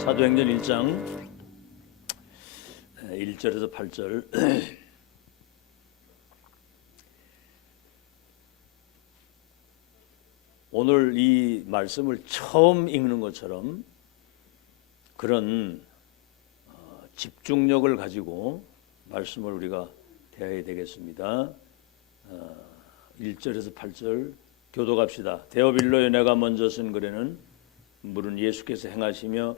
사도행전 1장 1절에서 8절. 오늘 이 말씀을 처음 읽는 것처럼 그런 집중력을 가지고 말씀을 우리가 대해야 되겠습니다. 1절에서 8절 교독합시다. 데오빌로에 내가 먼저 쓴 글에는 물은 예수께서 행하시며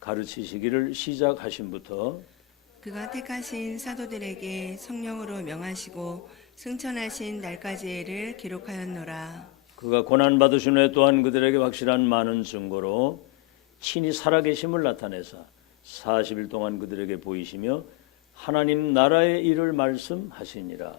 가르치시기를 시작하심부터 그가 택하신 사도들에게 성령으로 명하시고 승천하신 날까지를 기록하였노라. 그가 고난받으신 후에 또한 그들에게 확실한 많은 증거로 친히 살아계심을 나타내사 40일 동안 그들에게 보이시며 하나님 나라의 일을 말씀하시니라.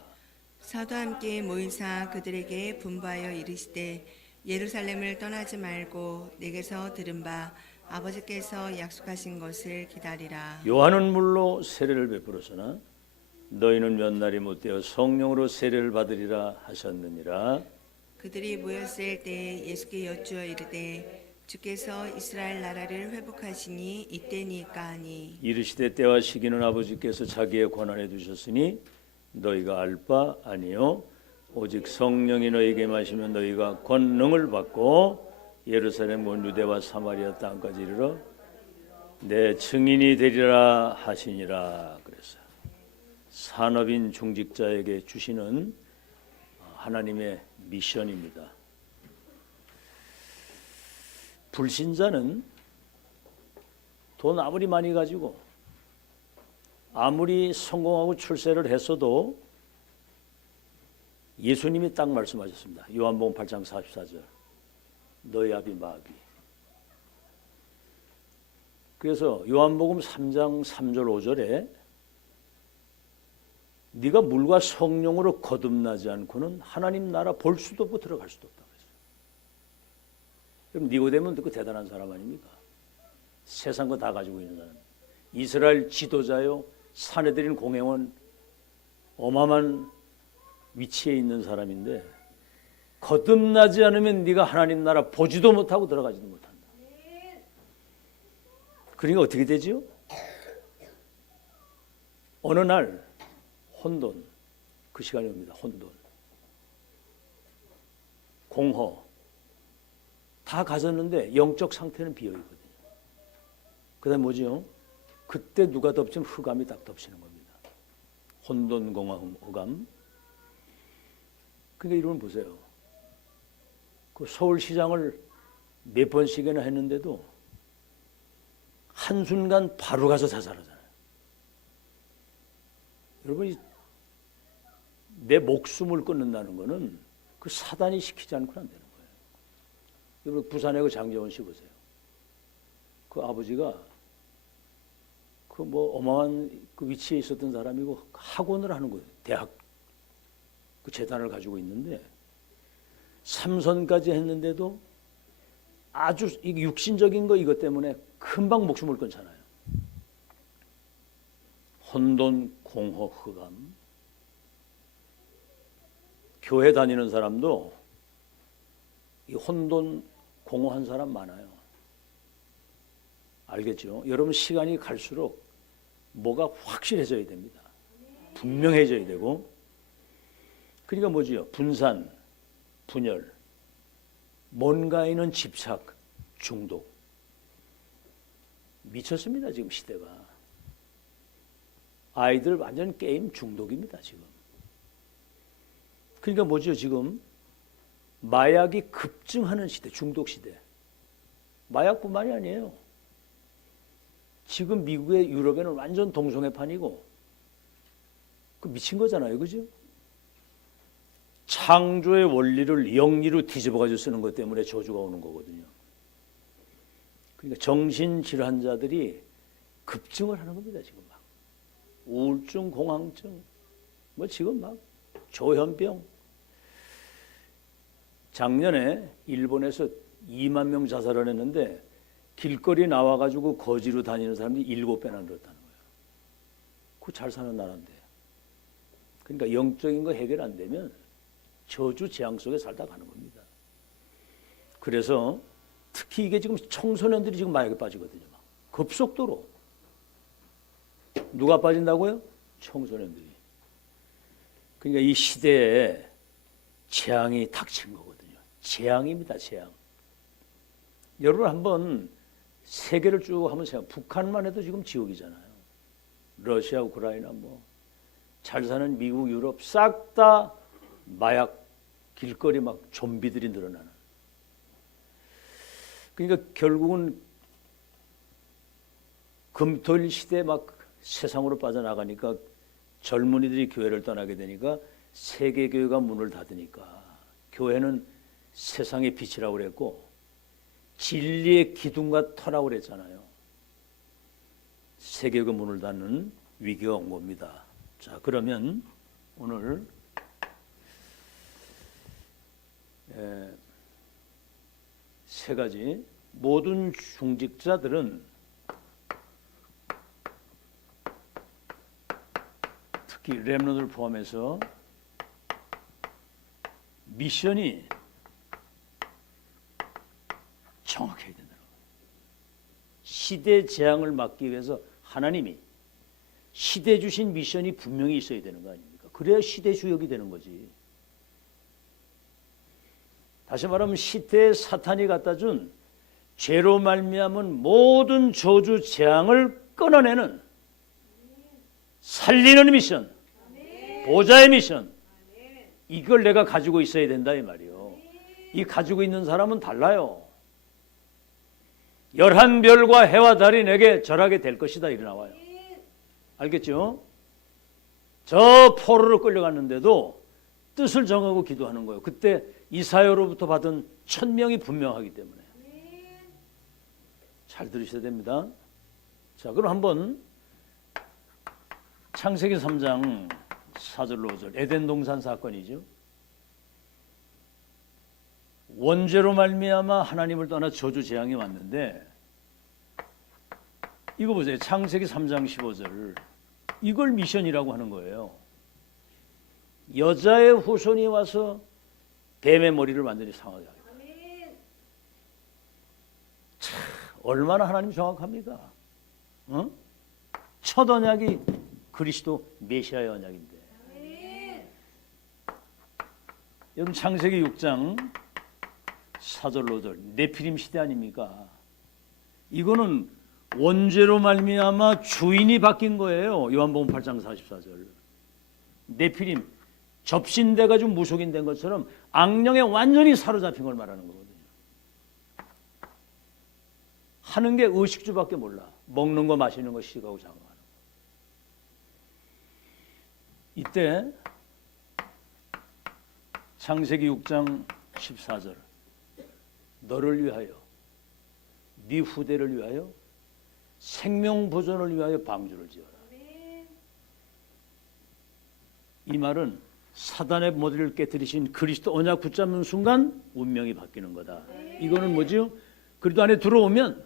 사도와 함께 모이사 그들에게 분부하여 이르시되 예루살렘을 떠나지 말고 내게서 들은 바 아버지께서 약속하신 것을 기다리라. 요한은 물로 세례를 베풀었으나 너희는 몇 날이 못되어 성령으로 세례를 받으리라 하셨느니라. 그들이 모였을 때 예수께 여쭈어 이르되 주께서 이스라엘 나라를 회복하시니 이때니까 하니 이르시되 때와 시기는 아버지께서 자기의 권한에 두셨으니 너희가 알 바 아니요 오직 성령이 너희에게 마시면 너희가 권능을 받고 예루살렘 온 유대와 사마리아 땅까지 이르러 내 증인이 되리라 하시니라. 그랬어요. 산업인 중직자에게 주시는 하나님의 미션입니다. 불신자는 돈 아무리 많이 가지고 아무리 성공하고 출세를 했어도 예수님이 딱 말씀하셨습니다. 요한복음 8장 44절 너희 아비 마귀. 그래서 요한복음 3장 3절 5절에 네가 물과 성령으로 거듭나지 않고는 하나님 나라 볼 수도 없고 들어갈 수도 없다고 했어요. 그럼 니고데모는 그 대단한 사람 아닙니까? 세상 거 다 가지고 있는 사람. 이스라엘 지도자요, 사내들인 공회원, 어마어마한 위치에 있는 사람인데 거듭나지 않으면 네가 하나님 나라 보지도 못하고 들어가지도 못한다. 그러니까 어떻게 되지요? 어느 날 혼돈, 그 시간이 옵니다. 혼돈, 공허 다 가졌는데 영적 상태는 비어있거든요. 그 다음에 뭐죠? 그때 누가 덮치면 흑암이 딱 덮치는 겁니다. 혼돈, 공허, 흑암. 그러니까 이러면 보세요. 그 서울시장을 몇 번씩이나 했는데도 한순간 바로 가서 자살하잖아요. 여러분, 내 목숨을 끊는다는 거는 그 사단이 시키지 않고는 안 되는 거예요. 여러분, 부산의 그 장재원 씨 보세요. 그 아버지가 그 뭐 어마어마한 그 위치에 있었던 사람이고 학원을 하는 거예요. 대학 그 재단을 가지고 있는데 삼선까지 했는데도 아주 육신적인 거 이것 때문에 금방 목숨을 끊잖아요. 혼돈, 공허, 흑암. 교회 다니는 사람도 이 혼돈, 공허한 사람 많아요. 알겠죠? 여러분 시간이 갈수록 뭐가 확실해져야 됩니다. 분명해져야 되고. 그러니까 뭐지요? 분산, 분열, 뭔가에는 집착, 중독. 미쳤습니다, 지금 시대가. 아이들 완전 게임 중독입니다, 지금. 그러니까 뭐죠, 지금? 마약이 급증하는 시대, 중독 시대. 마약뿐만이 아니에요. 지금 미국의 유럽에는 완전 동성애판이고, 그 미친 거잖아요, 그죠? 창조의 원리를 영리로 뒤집어가지고 쓰는 것 때문에 저주가 오는 거거든요. 그러니까 정신질환자들이 급증을 하는 겁니다, 지금 막. 우울증, 공황증, 뭐 지금 막 조현병. 작년에 일본에서 2만 명 자살을 했는데 길거리 나와가지고 거지로 다니는 사람들이 7배나 늘었다는 거예요. 그거 잘 사는 나라인데. 그러니까 영적인 거 해결 안 되면 저주 재앙 속에 살다 가는 겁니다. 그래서 특히 이게 지금 청소년들이 지금 마약에 빠지거든요. 급속도로. 누가 빠진다고요? 청소년들이. 그러니까 이 시대에 재앙이 닥친 거거든요. 재앙입니다, 재앙. 여러분 한번 세계를 쭉 한번 생각. 북한만 해도 지금 지옥이잖아요. 러시아, 우크라이나 뭐 잘 사는 미국, 유럽 싹 다 마약 길거리 막 좀비들이 늘어나는. 그러니까 결국은 금토일 시대에 막 세상으로 빠져나가니까 젊은이들이 교회를 떠나게 되니까 세계교회가 문을 닫으니까 교회는 세상의 빛이라고 그랬고 진리의 기둥과 터라고 그랬잖아요. 세계교회 문을 닫는 위기가 온 겁니다. 자, 그러면 오늘 세 가지. 모든 중직자들은 특히 렘넌트를 포함해서 미션이 정확해야 된다는 거예요. 시대 재앙을 막기 위해서 하나님이 시대 주신 미션이 분명히 있어야 되는 거 아닙니까? 그래야 시대 주역이 되는 거지. 다시 말하면 시대에 사탄이 갖다 준 죄로 말미암은 모든 저주 재앙을 끊어내는 살리는 미션, 보좌의 미션, 이걸 내가 가지고 있어야 된다 이 말이요. 이 가지고 있는 사람은 달라요. 11별과 해와 달이 내게 절하게 될 것이다 이래 나와요. 알겠죠? 저 포로로 끌려갔는데도 뜻을 정하고 기도하는 거예요. 그때 이사야로부터 받은 천명이 분명하기 때문에. 잘 들으셔야 됩니다. 자, 그럼 한번 창세기 3장 4절로 5절 에덴 동산 사건이죠. 원죄로 말미암아 하나님을 떠나 저주 재앙이 왔는데 이거 보세요. 창세기 3장 15절. 이걸 미션이라고 하는 거예요. 여자의 후손이 와서 뱀의 머리를 완전히 상하게 하겠다. 참, 얼마나 하나님 정확합니까? 어? 첫 언약이 그리스도 메시아의 언약인데. 여러분 창세기 6장 4절 5절 네피림 시대 아닙니까? 이거는 원죄로 말미암아 주인이 바뀐 거예요. 요한복음 8장 44절. 네피림 접신돼 가지고 무속인 된 것처럼 악령에 완전히 사로잡힌 걸 말하는 거거든요. 하는 게 의식주밖에 몰라. 먹는 거 마시는 거 시가고 장하는 거. 이때 창세기 6장 14절 너를 위하여 네 후대를 위하여 생명 보존을 위하여 방주를 지어라. 이 말은 사단의 머리를 깨뜨리신 그리스도 언약 붙잡는 순간 운명이 바뀌는 거다. 이거는 뭐죠? 그리스도 안에 들어오면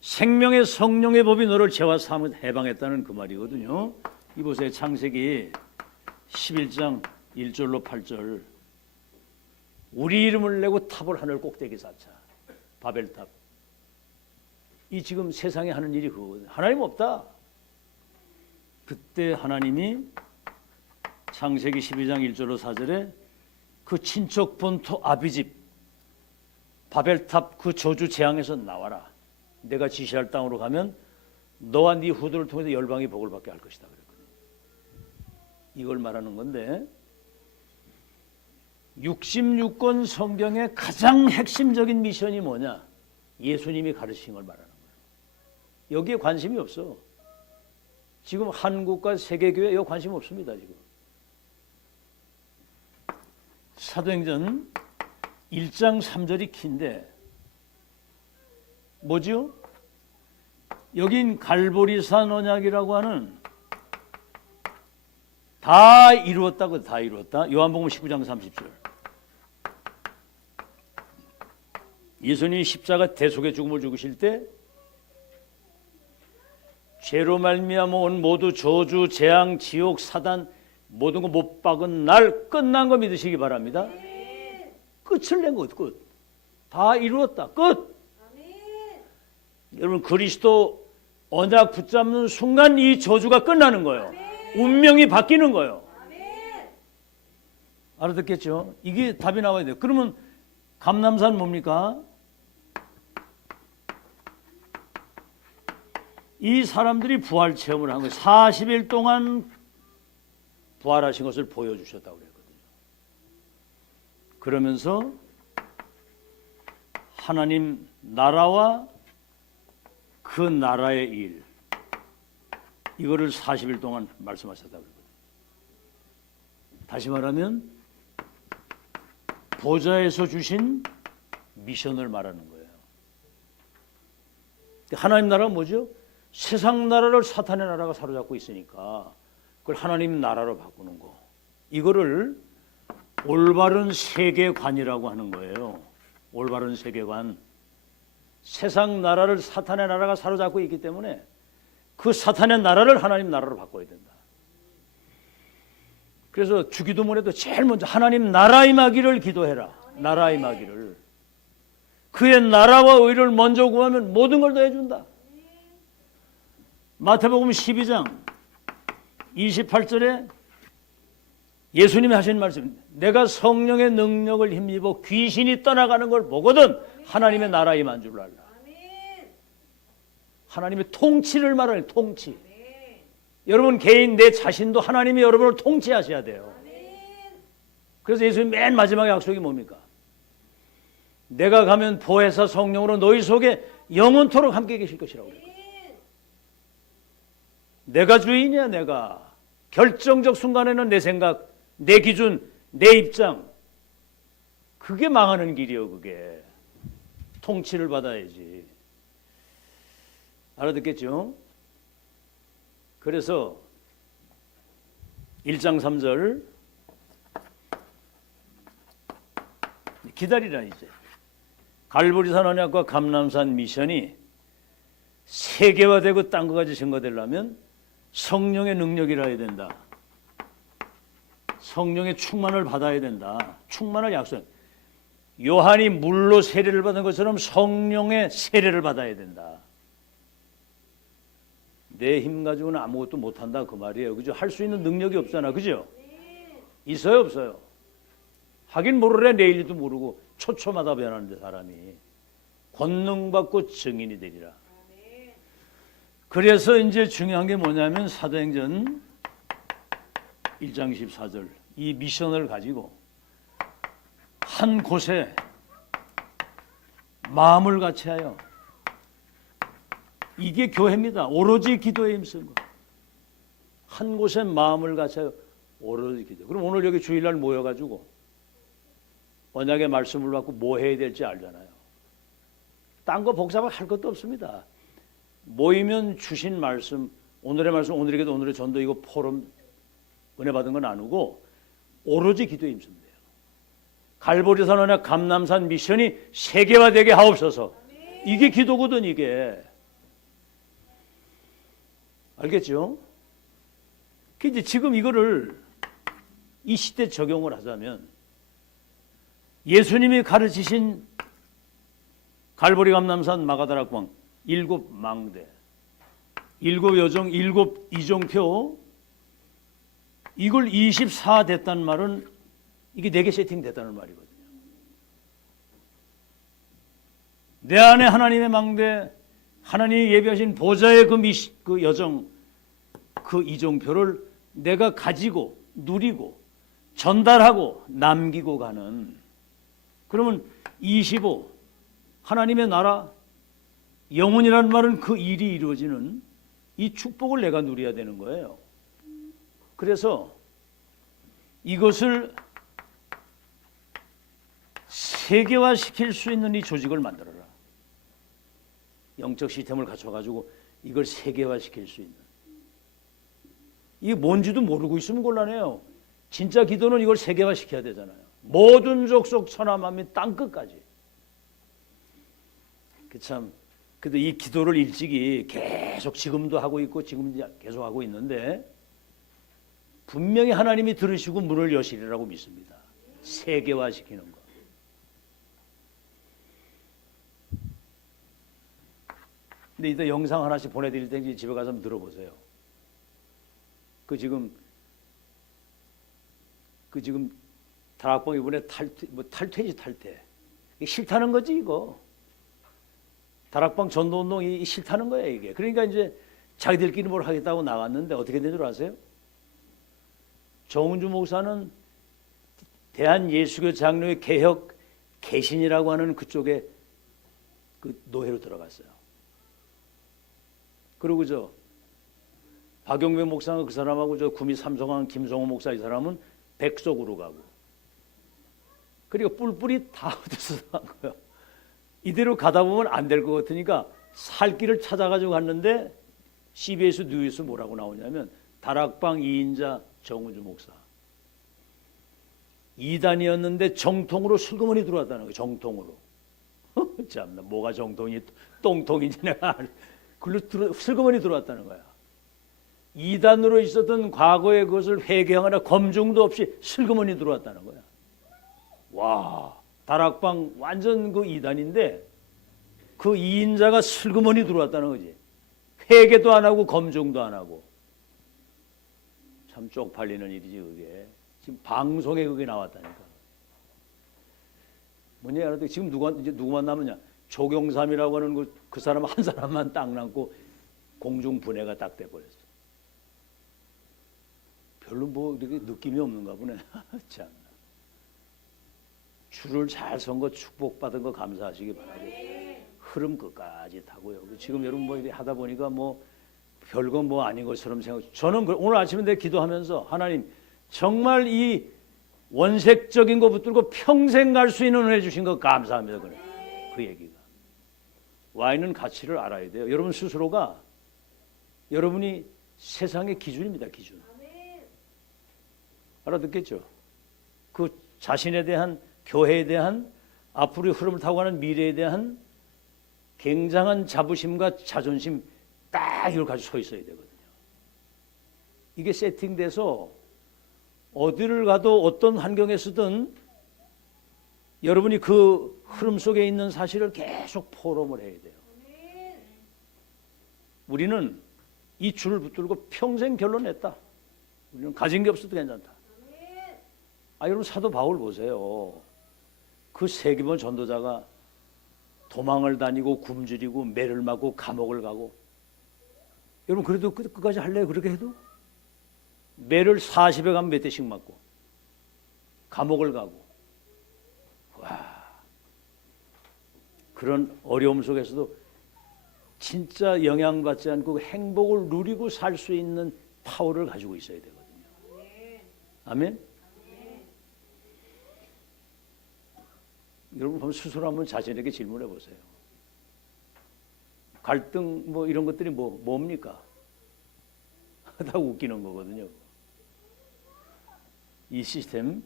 생명의 성령의 법이 너를 죄와 사함을 해방했다는 그 말이거든요. 이보세요. 창세기 11장 1절로 8절 우리 이름을 내고 탑을 하늘 꼭대기 쌓자. 바벨탑. 이 지금 세상에 하는 일이 그거거든요. 하나님 없다. 그때 하나님이 창세기 12장 1절로 4절에 그 친척 본토 아비집 바벨탑 그 저주 재앙에서 나와라. 내가 지시할 땅으로 가면 너와 네 후손을 통해서 열방이 복을 받게 할 것이다. 그랬거든요. 이걸 말하는 건데 66권 성경의 가장 핵심적인 미션이 뭐냐? 예수님이 가르치신 걸 말하는 거예요. 여기에 관심이 없어. 지금 한국과 세계교회에 여기 관심 없습니다. 지금. 사도행전 1장 3절이 키인데 뭐죠? 여긴 갈보리산 언약이라고 하는 다 이루었다고 다 이루었다. 요한복음 19장 30절. 예수님이 십자가 대속의 죽음을 죽으실 때 죄로 말미암아 온 모두 저주, 재앙, 지옥, 사단 모든 거 못 박은 날 끝난 거 믿으시기 바랍니다. 끝을 낸 것, 끝. 다 이루었다. 끝. 여러분 그리스도 언약 붙잡는 순간 이 저주가 끝나는 거예요. 운명이 바뀌는 거예요. 알아듣겠죠? 이게 답이 나와야 돼요. 그러면 감람산 뭡니까? 이 사람들이 부활 체험을 한 거예요. 40일 동안 부활하신 것을 보여주셨다고 그랬거든요. 그러면서 하나님 나라와 그 나라의 일, 이거를 40일 동안 말씀하셨다고 그랬거든요. 다시 말하면 보좌에서 주신 미션을 말하는 거예요. 하나님 나라가 뭐죠? 세상 나라를 사탄의 나라가 사로잡고 있으니까 그걸 하나님 나라로 바꾸는 거. 이거를 올바른 세계관이라고 하는 거예요. 올바른 세계관. 세상 나라를 사탄의 나라가 사로잡고 있기 때문에 그 사탄의 나라를 하나님 나라로 바꿔야 된다. 그래서 주기도문에도 제일 먼저 하나님 나라 임하기를 기도해라. 나라 임하기를. 그의 나라와 의를 먼저 구하면 모든 걸 더 해준다. 마태복음 12장 28절에 예수님이 하신 말씀, 내가 성령의 능력을 힘입어 귀신이 떠나가는 걸 보거든 하나님의 나라 임한 줄 알라. 하나님의 통치를 말하는 통치. 여러분 개인 내 자신도 하나님이 여러분을 통치하셔야 돼요. 그래서 예수님 맨 마지막에 약속이 뭡니까? 내가 가면 보혜사 성령으로 너희 속에 영원토록 함께 계실 것이라고 그래요. 내가 주인이야. 내가 결정적 순간에는 내 생각, 내 기준, 내 입장, 그게 망하는 길이요. 그게 통치를 받아야지. 알아듣겠죠? 그래서 1장 3절 기다리라. 이제 갈보리산 언약과 감람산 미션이 세계화되고 땅과 같이 증거되려면 성령의 능력이라 해야 된다. 성령의 충만을 받아야 된다. 충만을 약속. 요한이 물로 세례를 받은 것처럼 성령의 세례를 받아야 된다. 내 힘 가지고는 아무것도 못한다 그 말이에요. 그죠? 할 수 있는 능력이 없잖아. 그죠? 있어요 없어요? 하긴 모르래. 내일도 모르고 초초마다 변하는데 사람이 권능받고 증인이 되리라. 그래서 이제 중요한 게 뭐냐면 사도행전 1장 14절 이 미션을 가지고 한 곳에 마음을 같이하여, 이게 교회입니다. 오로지 기도에 힘쓴 거. 한 곳에 마음을 같이하여 오로지 기도. 그럼 오늘 여기 주일날 모여가지고 언약의 말씀을 받고 뭐 해야 될지 알잖아요. 딴 거 복잡하게 할 것도 없습니다. 모이면 주신 말씀, 오늘의 말씀, 오늘의 기도, 오늘의 전도, 이거 포럼 은혜 받은 거 나누고 오로지 기도에 힘쓰면 돼요. 갈보리산 언약 감람산 미션이 세계화되게 하옵소서. 이게 기도거든. 이게 알겠죠? 근데 지금 이거를 이 시대 적용을 하자면 예수님이 가르치신 갈보리 감람산 마가다라 광 7망대 7여정 7이종표 이걸 24 됐단 말은 이게 4개 세팅됐다는 말이거든요. 내 안에 하나님의 망대, 하나님이 예비하신 보좌의 그 여정, 그 이종표를 내가 가지고 누리고 전달하고 남기고 가는, 그러면 25 하나님의 나라 영혼이라는 말은 그 일이 이루어지는 이 축복을 내가 누려야 되는 거예요. 그래서 이것을 세계화시킬 수 있는 이 조직을 만들어라. 영적 시스템을 갖춰가지고 이걸 세계화시킬 수 있는. 이게 뭔지도 모르고 있으면 곤란해요. 진짜 기도는 이걸 세계화시켜야 되잖아요. 모든 족속 천하만민 땅끝까지. 참, 그래도 이 기도를 일찍이 계속 지금도 하고 있고 지금 계속 하고 있는데 분명히 하나님이 들으시고 문을 여시리라고 믿습니다. 세계화시키는 거. 근데 이따 영상 하나씩 보내드릴 테니 집에 가서 한번 들어보세요. 그 지금 다락방 이번에 탈퇴지 탈퇴. 이게 싫다는 거지 이거. 다락방 전도운동이 싫다는 거야 이게. 그러니까 이제 자기들끼리 뭘 하겠다고 나왔는데 어떻게 된 줄 아세요? 정은주 목사는 대한예수교 장로의 개혁 개신이라고 하는 그쪽에 그 노예로 들어갔어요. 그리고 박용배 목사가 그 사람하고 구미 삼성항 김성호 목사 이 사람은 백석으로 가고. 그리고 뿔뿔이 다 얻어서 간 거예요. 이대로 가다 보면 안 될 것 같으니까 살 길을 찾아가지고 갔는데 CBS 뉴스 뭐라고 나오냐면 다락방 2인자 정우주 목사. 2단이었는데 정통으로 슬그머니 들어왔다는 거예요. 정통으로. 참나 뭐가 정통이 똥통인지 내가 글로 슬그머니 들어왔다는 거야. 2단으로 있었던 과거의 그것을 회개하거나 검증도 없이 슬그머니 들어왔다는 거야. 와, 다락방 완전 그 2단인데 그 2인자가 슬그머니 들어왔다는 거지. 회개도 안 하고 검증도 안 하고. 참 쪽팔리는 일이지 그게. 지금 방송에 그게 나왔다니까. 뭐냐 알아도 지금 누구만 남았냐? 조경삼이라고 하는 그 사람 한 사람만 딱 남고 공중 분해가 딱 돼버렸어. 별로 뭐 이렇게 느낌이 없는가 보네. 참. 줄을 잘 선 거 축복받은 거 감사하시기 바라고 흐름 끝까지 타고요. 지금 여러분 뭐 이렇게 하다 보니까 뭐 별거 뭐 아닌 것처럼 생각. 저는 오늘 아침에 내 기도하면서 하나님 정말 이 원색적인 거 붙들고 평생 갈 수 있는 은혜 주신 거 감사합니다. 그래. 그 얘기가 와인은 가치를 알아야 돼요. 여러분 스스로가 여러분이 세상의 기준입니다. 기준. 알아듣겠죠? 그 자신에 대한 교회에 대한 앞으로의 흐름을 타고 가는 미래에 대한 굉장한 자부심과 자존심 딱 이걸 가지고 서 있어야 되거든요. 이게 세팅돼서 어디를 가도 어떤 환경에서든 여러분이 그 흐름 속에 있는 사실을 계속 포럼을 해야 돼요. 우리는 이 줄을 붙들고 평생 결론냈다. 우리는 가진 게 없어도 괜찮다. 여러분 사도 바울 보세요. 그 세기본 전도자가 도망을 다니고 굶주리고 매를 맞고 감옥을 가고. 여러분 그래도 끝까지 할래요? 그렇게 해도? 매를 40에 가면 몇 대씩 맞고 감옥을 가고. 와, 그런 어려움 속에서도 진짜 영향받지 않고 행복을 누리고 살 수 있는 파워를 가지고 있어야 되거든요. 아멘? 여러분 한번 스스로 한번 자신에게 질문해 보세요. 갈등 뭐 이런 것들이 뭡니까? 다 웃기는 거거든요. 이 시스템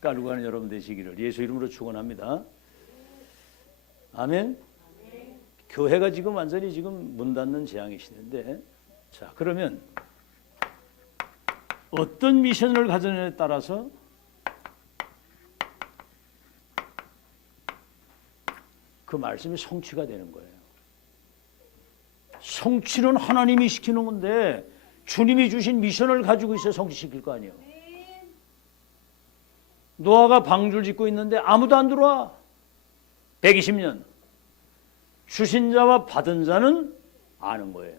깔고 가는 여러분 되시기를 예수 이름으로 축원합니다. 아멘. 교회가 지금 완전히 지금 문 닫는 재앙의 시대인데, 자 그러면 어떤 미션을 가져냐에 따라서 그 말씀이 성취가 되는 거예요. 성취는 하나님이 시키는 건데 주님이 주신 미션을 가지고 있어야 성취시킬 거 아니에요. 노아가 방주를 짓고 있는데 아무도 안 들어와. 120년. 주신 자와 받은 자는 아는 거예요.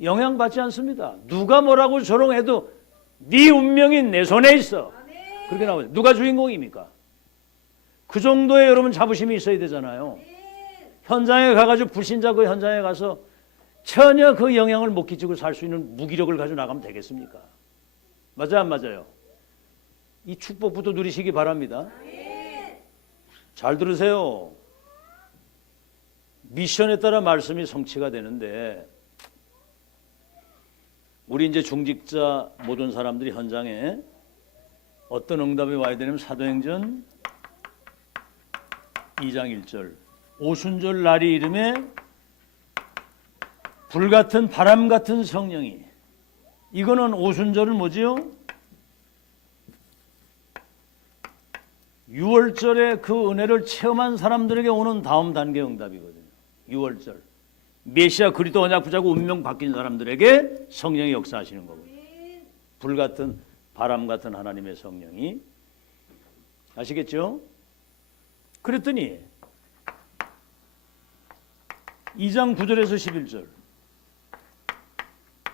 영향받지 않습니다. 누가 뭐라고 조롱해도 네 운명이 내 손에 있어. 그렇게 나오죠. 누가 주인공입니까? 그 정도의 여러분 자부심이 있어야 되잖아요. 현장에 가가지고 불신자 그 현장에 가서 전혀 그 영향을 못 끼치고 살 수 있는 무기력을 가지고 나가면 되겠습니까? 맞아요, 안 맞아요? 이 축복부터 누리시기 바랍니다. 잘 들으세요. 미션에 따라 말씀이 성취가 되는데 우리 이제 중직자 모든 사람들이 현장에 어떤 응답이 와야 되냐면 사도행전 2장 1절 오순절 날이 이름에 불같은 바람 같은 성령이 이거는 오순절은 뭐지요? 6월절에 그 은혜를 체험한 사람들에게 오는 다음 단계 응답이거든요. 6월절 메시아 그리스도 언약 붙잡고 운명 바뀐 사람들에게 성령이 역사하시는 거고, 불같은 바람 같은 하나님의 성령이, 아시겠죠? 그랬더니 2장 9절에서 11절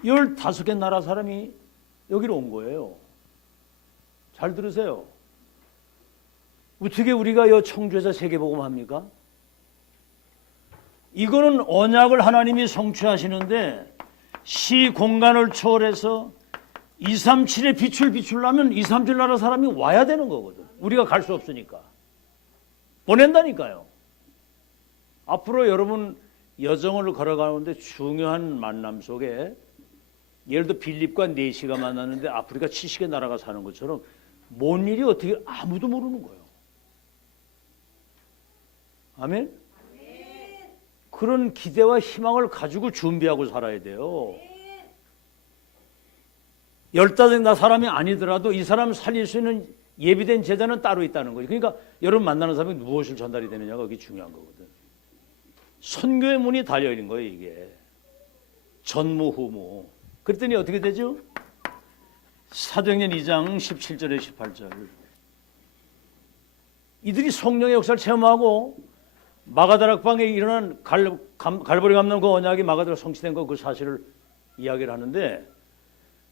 15개 나라 사람이 여기로 온 거예요. 잘 들으세요. 어떻게 우리가 이 청주에서 세계복음 합니까? 이거는 언약을 하나님이 성취하시는데 시 공간을 초월해서 237의 빛을 비추려면 237 나라 사람이 와야 되는 거거든. 우리가 갈 수 없으니까. 보낸다니까요. 앞으로 여러분 여정을 걸어가는데 중요한 만남 속에 예를 들어 빌립과 네시가 만났는데 아프리카 70개 나라가 사는 것처럼 뭔 일이 어떻게 아무도 모르는 거예요. 아멘? 그런 기대와 희망을 가지고 준비하고 살아야 돼요. 15나 사람이 아니더라도 이 사람 살릴 수 있는 예비된 제자는 따로 있다는 거죠. 그러니까 여러분 만나는 사람이 무엇을 전달이 되느냐가 그게 중요한 거거든. 선교의 문이 달려있는 거예요, 이게. 전무후무. 그랬더니 어떻게 되죠? 사도행전 2장 17절에 18절. 이들이 성령의 역사를 체험하고 마가다락방에 일어난 갈보리 감는 그 언약이 마가다락 성취된 거 그 사실을 이야기를 하는데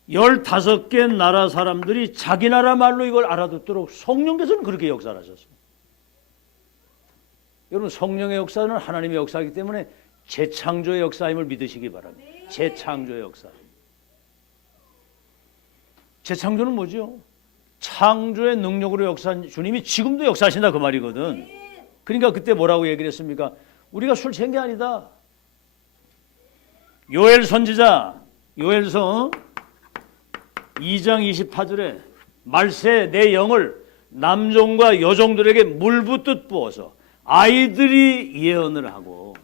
15개 나라 사람들이 자기 나라 말로 이걸 알아듣도록 성령께서는 그렇게 역사를 하셨어요. 여러분 성령의 역사는 하나님의 역사이기 때문에 재창조의 역사임을 믿으시기 바랍니다. 재창조의 역사. 재창조는 뭐죠? 창조의 능력으로 역사한 주님이 지금도 역사하신다 그 말이거든. 그러니까 그때 뭐라고 얘기를 했습니까? 우리가 술 취한 게 아니다. 요엘 선지자 요엘서 2장 28절에 말세 내 영을 남종과 여종들에게 물 붓듯 부어서 아이들이 예언을 하고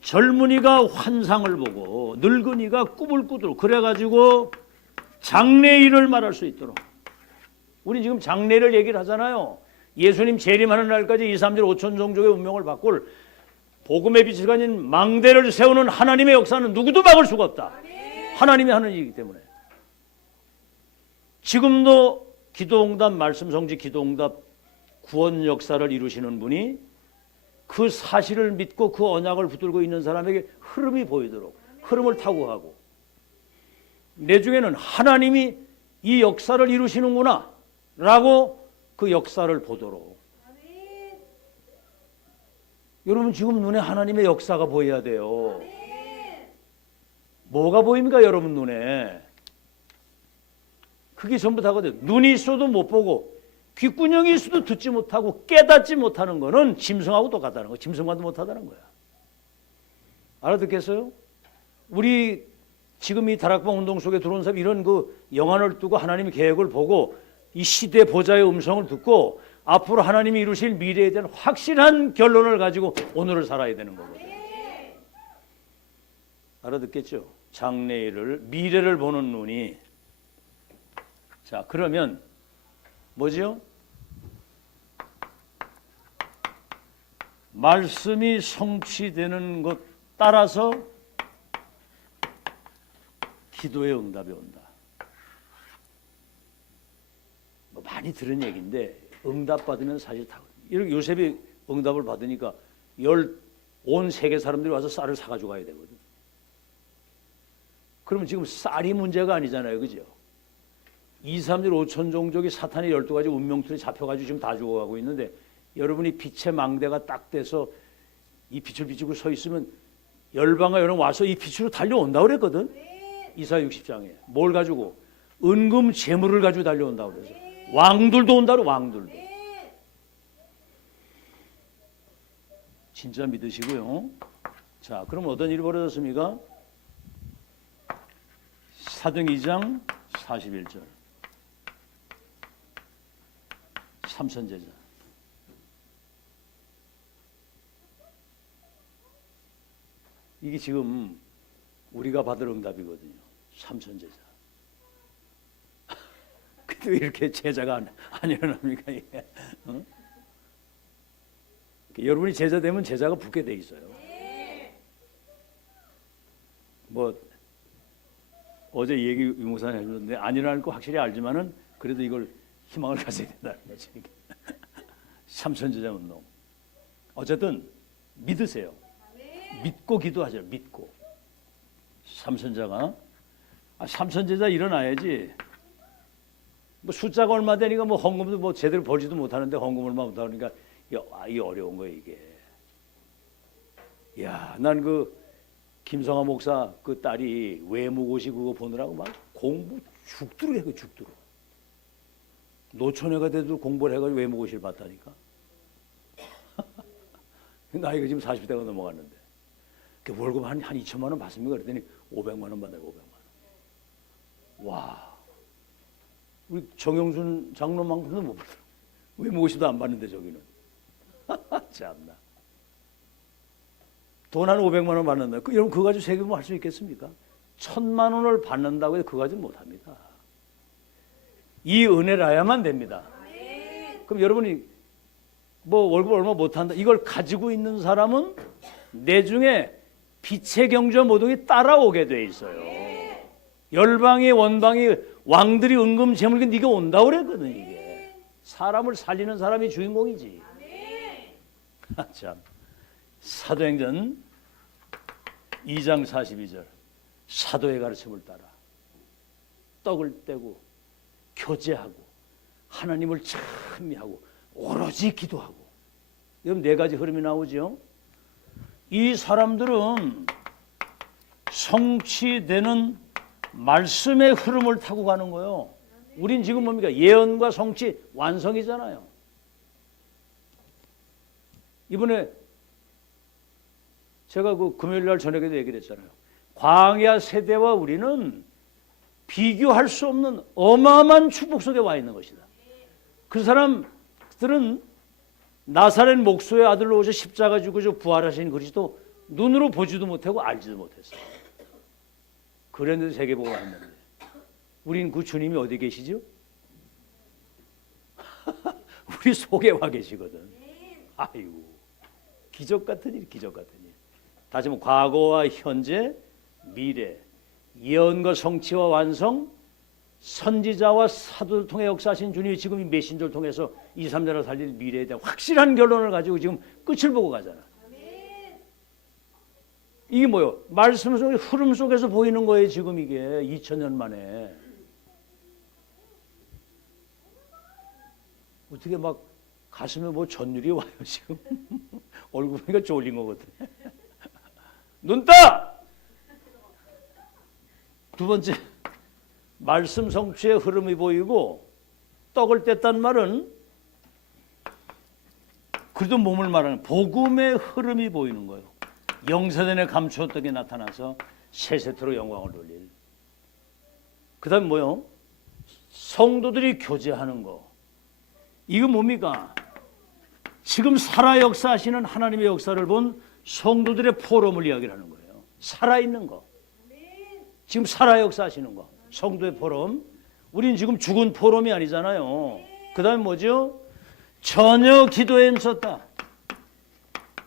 젊은이가 환상을 보고 늙은이가 꿈을 꾸도록 그래가지고 장래일을 말할 수 있도록. 우리 지금 장래를 얘기를 하잖아요. 예수님 재림하는 날까지 2, 3절 5천 종족의 운명을 바꿀 복음의 빛을 가진 망대를 세우는 하나님의 역사는 누구도 막을 수가 없다. 하나님이 하는 일이기 때문에. 지금도 기도응답, 말씀 성지 기도응답 구원 역사를 이루시는 분이 그 사실을 믿고 그 언약을 붙들고 있는 사람에게 흐름이 보이도록 흐름을 타고 가고, 내 중에는 하나님이 이 역사를 이루시는구나 라고 그 역사를 보도록. 여러분 지금 눈에 하나님의 역사가 보여야 돼요. 뭐가 보입니까 여러분 눈에? 그게 전부 다거든. 눈이 있어도 못 보고 귓구녕이 있어도 듣지 못하고 깨닫지 못하는 거는 짐승하고 똑같다는 거야. 짐승과도 못하다는 거야. 알아듣겠어요? 우리 지금 이 다락방 운동 속에 들어온 사람이 이런 그 영안을 두고 하나님의 계획을 보고 이 시대 보좌의 음성을 듣고 앞으로 하나님이 이루실 미래에 대한 확실한 결론을 가지고 오늘을 살아야 되는 거거든요. 알아듣겠죠? 장래일을, 미래를 보는 눈이. 자, 그러면 뭐지요? 말씀이 성취되는 것 따라서 기도의 응답이 온다. 뭐 많이 들은 얘기인데 응답 받으면 사실 다 이렇게 요셉이 응답을 받으니까 온 세계 사람들이 와서 쌀을 사가지고 가야 되거든. 그러면 지금 쌀이 문제가 아니잖아요, 그죠? 2, 3일 5천 종족이 사탄의 12가지 운명틀에 잡혀가지고 지금 다 죽어가고 있는데 여러분이 빛의 망대가 딱 돼서 이 빛을 비추고 서 있으면 열방과 여러분 와서 이 빛으로 달려온다고 그랬거든. 이사 60장에 뭘 가지고? 은금 재물을 가지고 달려온다고 그래서 왕들도 온다고. 왕들도. 진짜 믿으시고요. 자, 그럼 어떤 일이 벌어졌습니까? 사도행 2장 41절 삼선제자. 이게 지금 우리가 받을 응답이거든요. 삼선제자. 근데 왜 이렇게 제자가 안 일어납니까? 이게? 어? 여러분이 제자 되면 제자가 붙게 돼 있어요. 뭐 어제 얘기 유무사님 해줬는데 아니라는 거 확실히 알지만은 그래도 이걸 희망을 가져야 된다는 거지. 삼선제자 운동. 어쨌든 믿으세요. 믿고 기도하죠. 믿고. 삼선자가 삼선제자 일어나야지. 뭐 숫자가 얼마 되니까 뭐 헌금도 뭐 제대로 벌지도 못하는데 헌금 얼마 못하니까 이게 어려운 거예요 이게. 야, 난 그 김성하 목사 그 딸이 외무고시 그거 보느라고 막 공부 죽도록 해, 죽도록. 노처녀가 돼도 공부를 해가지고 외무고시를 봤다니까. 나이가 지금 40대가 넘어갔는데 그 월급 한 2천만 원 받습니까? 그랬더니 500만 원 받아요. 500만 원. 와, 우리 정영순 장로만큼도 못 받아. 외무고시도 안 받는데 저기는. 참나. 돈 한 500만 원 받는다. 여러분 그거 가지고 세금을 할 수 있겠습니까? 1,000만 원을 받는다고 해서 그거 가지고 못합니다. 이 은혜라야만 됩니다. 그럼 여러분이 뭐 월급 얼마 못한다 이걸 가지고 있는 사람은 내중에 빛의 경주와 모독이 따라오게 돼 있어요. 열방이 원방이 왕들이 은금 재물 네가 온다고 그랬거든. 이게 사람을 살리는 사람이 주인공이지. 참. 사도행전 2장 42절 사도의 가르침을 따라 떡을 떼고 교제하고 하나님을 찬미하고 오로지 기도하고. 여러분 네 가지 흐름이 나오죠. 이 사람들은 성취되는 말씀의 흐름을 타고 가는 거예요. 우린 지금 뭡니까? 예언과 성취 완성이잖아요. 이번에 제가 그 금요일 날 저녁에도 얘기를 했잖아요. 광야 세대와 우리는 비교할 수 없는 어마어마한 축복 속에 와 있는 것이다. 그 사람들은 나사렛 목소의 아들로 오셔 십자가 지고 부활하신 그리스도 눈으로 보지도 못하고 알지도 못했어요. 그랬는데 세계복음을 한다는데 우린 그 주님이 어디 계시죠? 우리 속에 와 계시거든. 아이고, 기적 같은 일, 기적 같은 일. 다시 한번 과거와 현재, 미래, 예언과 성취와 완성, 선지자와 사도를 통해 역사하신 주님이 지금 이 메신저를 통해서 2, 3자를 살릴 미래에 대한 확실한 결론을 가지고 지금 끝을 보고 가잖아. 이게 뭐요? 말씀 속의 흐름 속에서 보이는 거예요. 지금 이게 2000년 만에. 어떻게 막 가슴에 뭐 전율이 와요 지금. 얼굴 보니까 쫄린 거거든. 눈 떠! 두 번째, 말씀 성취의 흐름이 보이고 떡을 뗐단 말은 그래도 몸을 말하는 복음의 흐름이 보이는 거예요. 영세전에 감추었던 게 나타나서 세세토록 영광을 돌릴. 그 다음에 뭐요? 성도들이 교제하는 거. 이거 뭡니까? 지금 살아 역사하시는 하나님의 역사를 본 성도들의 포럼을 이야기를 하는 거예요. 살아있는 거. 지금 살아 역사하시는 거. 성도의 포럼. 우린 지금 죽은 포럼이 아니잖아요. 그 다음에 뭐죠? 전혀 기도에 힘썼다.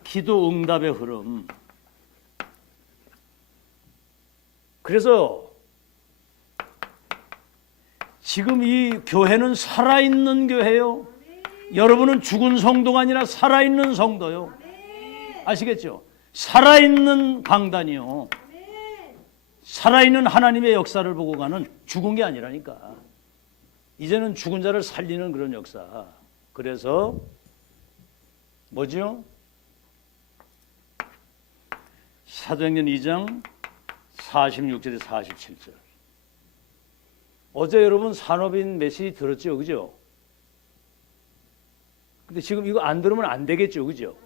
기도 응답의 흐름. 그래서 지금 이 교회는 살아있는 교회요. 여러분은 죽은 성도가 아니라 살아있는 성도요. 아시겠죠? 살아있는 강단이요. 살아있는 하나님의 역사를 보고 가는, 죽은 게 아니라니까. 이제는 죽은 자를 살리는 그런 역사. 그래서 뭐죠? 사도행전 2장 46절에 47절. 어제 여러분 산업인 메시지 들었죠? 그죠? 근데 지금 이거 안 들으면 안 되겠죠? 그죠?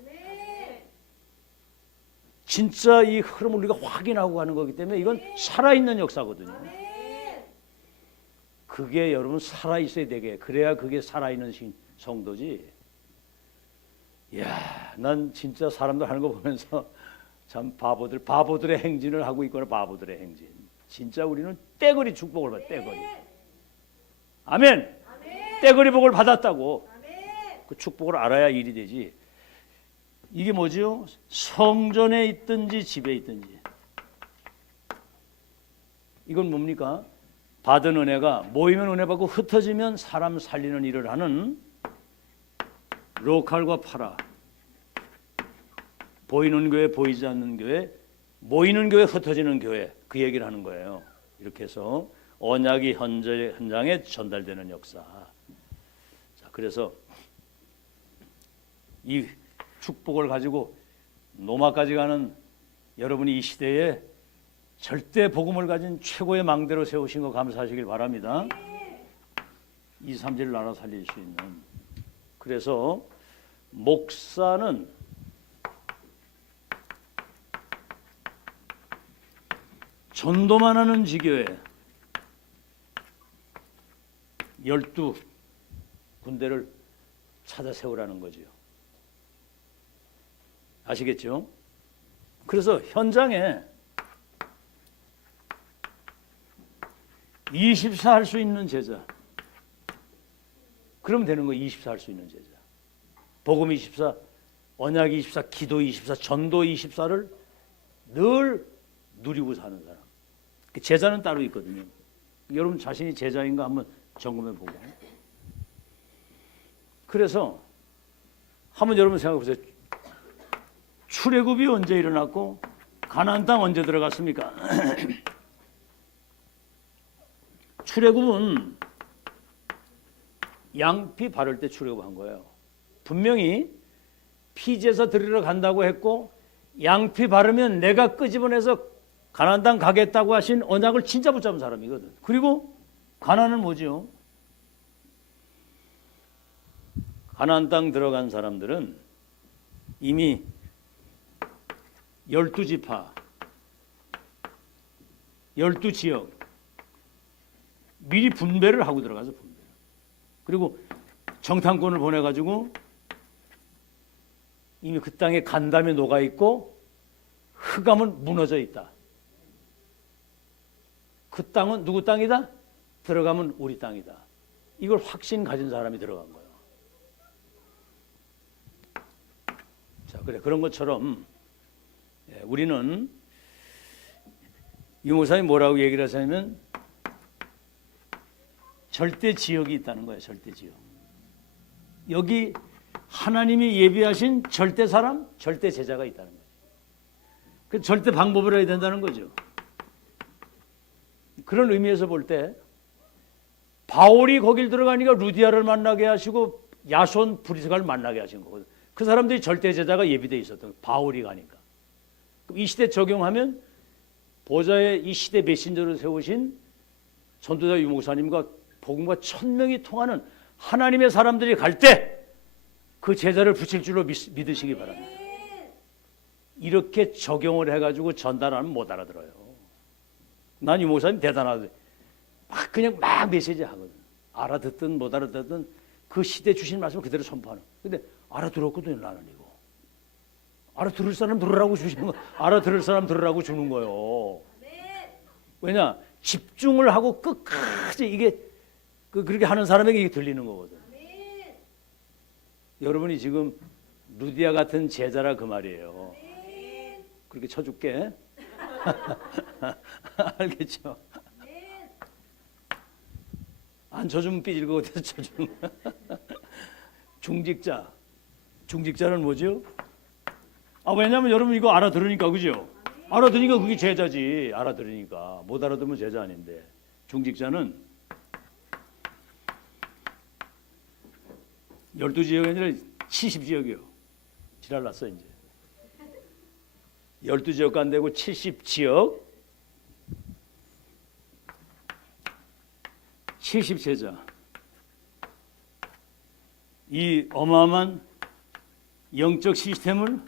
진짜 이 흐름을 우리가 확인하고 가는 거기 때문에 이건 살아있는 역사거든요. 그게 여러분 살아있어야 되게. 그래야 그게 살아있는 성도지. 이야, 난 진짜 사람들 하는 거 보면서 참 바보들의 행진을 하고 있거나 바보들의 행진. 진짜 우리는 떼거리 축복을 받아. 떼거리. 아멘. 떼거리 복을 받았다고. 그 축복을 알아야 일이 되지. 이게 뭐죠? 성전에 있든지 집에 있든지 이건 뭡니까? 받은 은혜가 모이면 은혜 받고 흩어지면 사람 살리는 일을 하는 로컬과 파라, 보이는 교회, 보이지 않는 교회, 모이는 교회, 흩어지는 교회, 그 얘기를 하는 거예요. 이렇게 해서 언약이 현장에 전달되는 역사. 자, 그래서 이 축복을 가지고 노마까지 가는 여러분이 이 시대에 절대 복음을 가진 최고의 망대로 세우신 거 감사하시길 바랍니다. 2, 3질 나라 살릴 수 있는. 그래서 목사는 전도만 하는 지교에 12 군대를 찾아 세우라는 거지요. 아시겠죠? 그래서 현장에 24 할 수 있는 제자. 그러면 되는 거예요. 24 할 수 있는 제자. 복음 24, 언약 24, 기도 24, 전도 24를 늘 누리고 사는 사람. 제자는 따로 있거든요. 여러분 자신이 제자인가 한번 점검해 보고. 그래서 한번 여러분 생각해 보세요. 출애굽이 언제 일어났고 가나안 땅 언제 들어갔습니까? 출애굽은 양피 바를 때 출애굽한 거예요. 분명히 피제사 드리러 간다고 했고 양피 바르면 내가 끄집어내서 가나안 땅 가겠다고 하신 언약을 진짜 붙잡은 사람이거든. 그리고 가나안은 뭐지요? 가나안 땅 들어간 사람들은 이미 12지파, 12지역 미리 분배를 하고 들어가서 분배. 그리고 정탐꾼을 보내가지고 이미 그 땅에 간담이 녹아 있고 흑암은 무너져 있다. 그 땅은 누구 땅이다? 들어가면 우리 땅이다. 이걸 확신 가진 사람이 들어간 거예요. 자, 그래 그런 것처럼 우리는 이 목사님이 뭐라고 얘기를 하냐면 절대 지역이 있다는 거예요. 절대 지역. 여기 하나님이 예비하신 절대 사람, 절대 제자가 있다는 거죠. 그 절대 방법을 해야 된다는 거죠. 그런 의미에서 볼 때 바울이 거길 들어가니까 루디아를 만나게 하시고 야손 브리스가를 만나게 하신 거거든요. 그 사람들이 절대 제자가 예비되어 있었던 거예요. 바울이 가니까. 이 시대 적용하면 보좌에 이 시대 메신저로 세우신 전도자 유목사님과 복음과 1000명이 통하는 하나님의 사람들이 갈 때 그 제자를 붙일 줄로 믿으시기 바랍니다. 이렇게 적용을 해가지고 전달하면 못 알아들어요. 난 이 목사님 대단하대. 그냥 막 메시지 하거든. 알아듣든 못 알아듣든 그 시대 주신 말씀을 그대로 선포하는. 근데 알아들었거든요. 나는 이거. 알아들을 사람 들으라고 주시는 거. 알아들을 사람 들으라고 주는 거예요. 왜냐? 집중을 하고 끝까지 이게 그렇게 하는 사람에게 이게 들리는 거거든. 여러분이 지금 루디아 같은 제자라 그 말이에요. 그렇게 쳐줄게. 알겠죠? 안 쳐주면 삐질 것 같아서 쳐주는 거야. 중직자. 중직자는 뭐죠? 왜냐면 여러분 이거 알아들으니까, 그죠? 알아들으니까 그게 제자지. 알아들으니까. 못 알아들으면 제자 아닌데. 중직자는 12지역이 아니라 70지역이요. 지랄났어 이제. 12지역도 안 되고 70지역 70제자. 이 어마어마한 영적 시스템을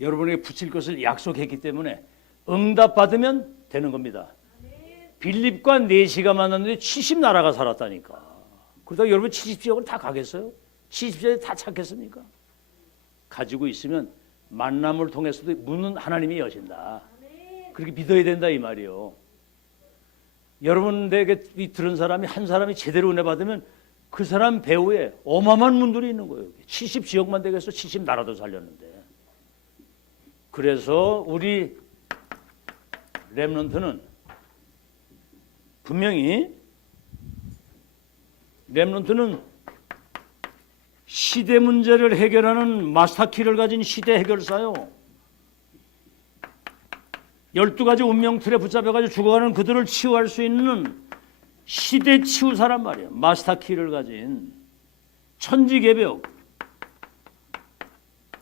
여러분에게 붙일 것을 약속했기 때문에 응답받으면 되는 겁니다. 빌립과 네시가 만났는데 70나라가 살았다니까. 그러다가 여러분 70지역을 다 가겠어요? 70지역에 다 찾겠습니까? 가지고 있으면 만남을 통해서도 문은 하나님이 여신다. 그렇게 믿어야 된다 이 말이요. 여러분에게 들은 사람이 한 사람이 제대로 은혜 받으면 그 사람 배후에 어마어마한 문들이 있는 거예요. 70지역만 되겠어. 70나라도 살렸는데. 그래서 우리 렘넌트는 분명히 시대 문제를 해결하는 마스터키를 가진 시대 해결사요. 12가지 운명 틀에 붙잡혀가지고 죽어가는 그들을 치유할 수 있는 시대 치유사란 말이에요. 마스터키를 가진 천지개벽,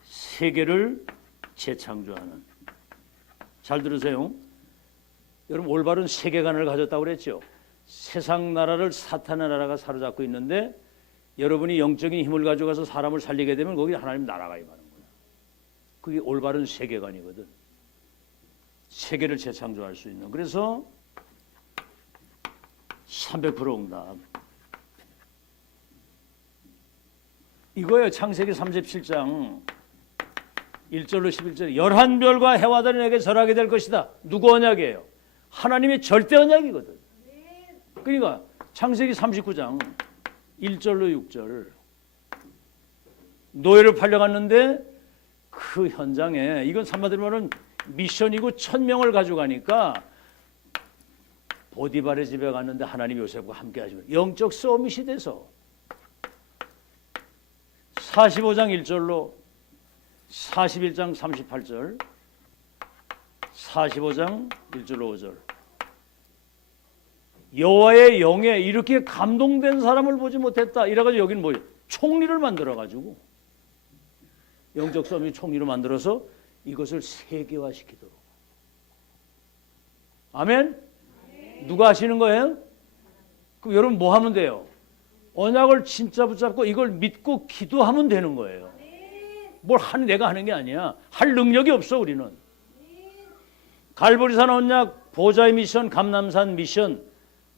세계를 재창조하는. 잘 들으세요. 여러분 올바른 세계관을 가졌다고 그랬죠. 세상 나라를 사탄의 나라가 사로잡고 있는데 여러분이 영적인 힘을 가져가서 사람을 살리게 되면 거기 하나님 나라가 임하는 거야. 그게 올바른 세계관이거든. 세계를 재창조할 수 있는. 그래서 300% 응답. 이거예요. 창세기 37장 1절로 11절. 11별과 해와 달이 내게 절하게 될 것이다. 누구 언약이에요? 하나님의 절대 언약이거든. 그러니까 창세기 39장 1절로 6절. 노예를 팔려갔는데 그 현장에 이건 한마디로 말하면 미션이고 1000명을 가져가니까 보디발의 집에 갔는데 하나님이 요셉과 함께 하시고 영적 서밋이 돼서 45장 1절로 41장 38절 45장 1절로 5절 여호와의 영에 이렇게 감동된 사람을 보지 못했다. 이래가지고 여기는 뭐예요? 총리를 만들어가지고 영적 서밋 총리로 만들어서 이것을 세계화시키도록. 아멘? 누가 하시는 거예요? 그럼 여러분 뭐 하면 돼요? 언약을 진짜 붙잡고 이걸 믿고 기도하면 되는 거예요. 뭘 내가 하는 게 아니야. 할 능력이 없어 우리는. 갈보리산 언약, 보좌의 미션, 감남산 미션,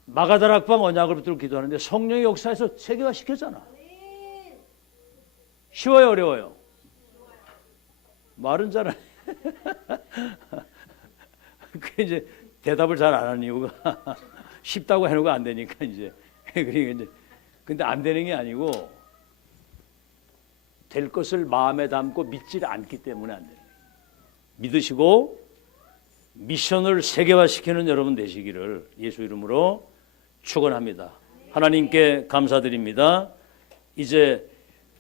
마가다락방 언약을 붙들고 기도하는데 성령의 역사에서 세계화시켰잖아. 쉬워요, 어려워요? 말은 잘하네. 그 이제 대답을 잘 안 하는 이유가 쉽다고 해놓고 안 되니까 이제 그러니까 이제 근데 안 되는 게 아니고 될 것을 마음에 담고 믿지 않기 때문에 안 되는 거예요. 믿으시고 미션을 세계화시키는 여러분 되시기를 예수 이름으로 축원합니다. 하나님께 감사드립니다. 이제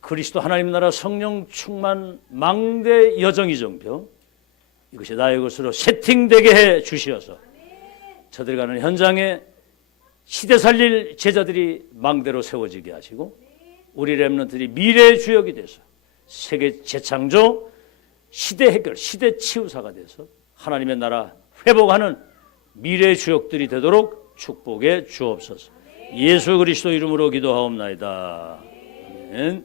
그리스도 하나님 나라 성령 충만 망대 여정 이정표 이것이 나의 것으로 세팅되게 해 주시어서 저들이 가는 현장에 시대 살릴 제자들이 망대로 세워지게 하시고 우리 렘넌트들이 미래의 주역이 돼서 세계 재창조, 시대 해결, 시대 치유사가 돼서 하나님의 나라 회복하는 미래의 주역들이 되도록 축복해 주옵소서. 예수 그리스도 이름으로 기도하옵나이다. 아멘.